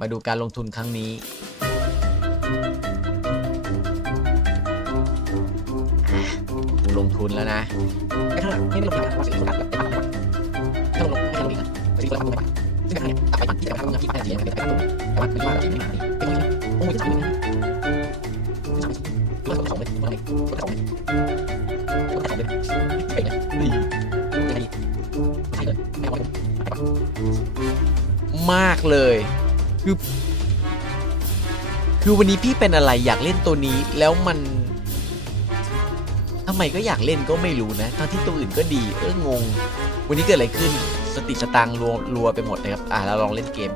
มาดูการลงทุนครั้งนี้ ลงทุนแล้วนะไอ้ข้าไม่ได้ลงทุนนะว่าสิ่งที่กูตัดแบบเป็นปักไม่ปักถ้าลงไม่ใช่ลงดีนะสิ่งที่กูตัดไม่ปักซึ่งอันเนี้ยตัดไปปักที่จะทำเงินที่ไปนาทีเนี่ยเป็นไปตัดแต่ว่าคือว่าที่ไม่มาดิเป็นยังไงโอ้ยสามหมื่นนะสามหมื่นเลือกสองเลยวันไหนเลือกสองเลยเลือกสองเลยเป็นไงดียังไงดีใช่เลยไม่เอาผมมากเลย คือคือวันนี้พี่เป็นอะไรอยากเล่นตัวนี้แล้วมันทำไมก็อยากเล่นก็ไม่รู้นะทั้งที่ตัวอื่นก็ดี เอองง วันนี้เกิดอะไรขึ้นสติสตังรัวรัวไปหมดนะครับ อะเราลองเล่นเกม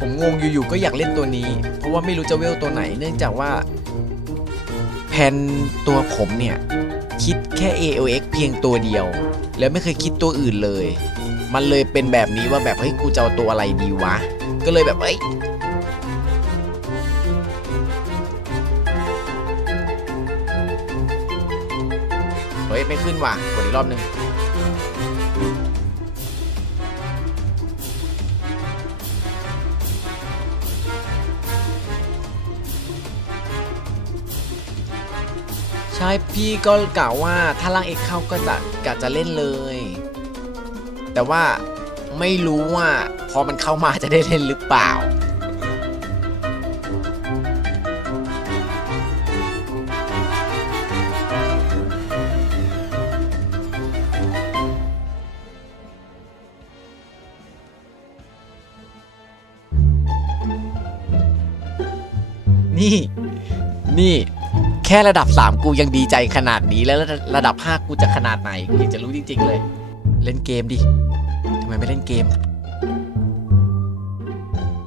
ผมงงอยู่ๆก็อยากเล่นตัวนี้ เพราะว่าไม่รู้จะเวลตัวไหน เนื่องจากว่าแผนตัวผมเนี่ย คิดแค่ AOX เพียงตัวเดียว แล้วไม่เคยคิดตัวอื่นเลย มันเลยเป็นแบบนี้ว่าแบบเฮ้ยกูจะเอาตัวอะไรดีวะ ก็เลยแบบเอ้ยเฮ้ยไม่ขึ้นว่ะกดอีกรอบหนึ่งใช่พี่ก็กล่าวว่าถ้าร่างเอกเข้าก็จะกะจะเล่นเลย แต่ว่าไม่รู้ว่าพอมันเข้ามาจะได้เล่นหรือเปล่า นี่ นี่แค่ระดับ 3 กูยังดีใจขนาดนี้แล้วระระดับ 5 กูจะขนาดไหนกูอยากจะรู้จริง ๆ เลย เล่นเกมดิทำไมไม่เล่นเกม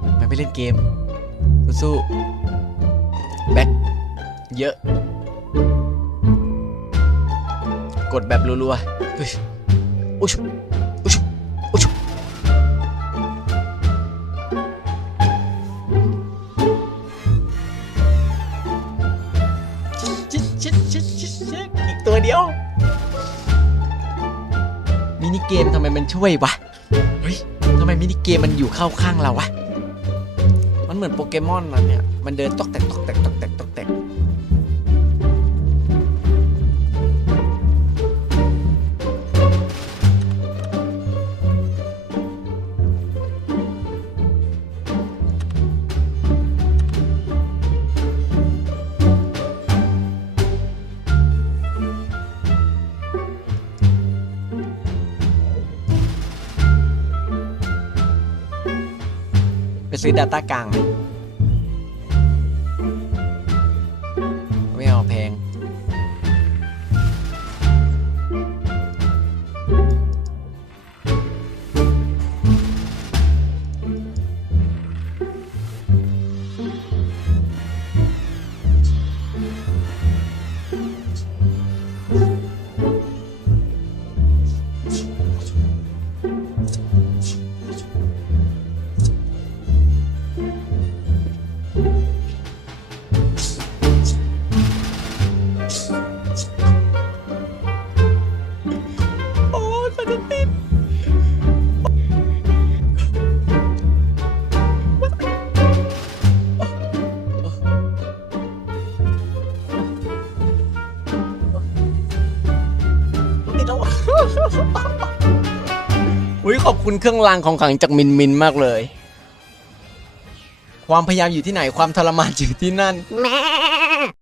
ทำไมไม่เล่นเกม สู้ๆแบ็คเยอะ กดแบบรัวๆอุ๊ยอุ๊ยอุ๊ยอุ๊ยชิชิดชิดชิดชิดอีกตัวเดียว มินิเกมทำไมมันช่วยวะ เฮ้ยทำไมมินิเกมมันอยู่เข้าข้างเราวะ มันเหมือนโปเกมอนนะเนี่ย มันเดินตอกแตกตอกแตกตอกแตกตอกแตก ซื้อ Data กลาง อุ้ยขอบคุณเครื่องรางของขลังจากมินมินมากเลย ความพยายามอยู่ที่ไหนความทรมานอยู่ที่นั่น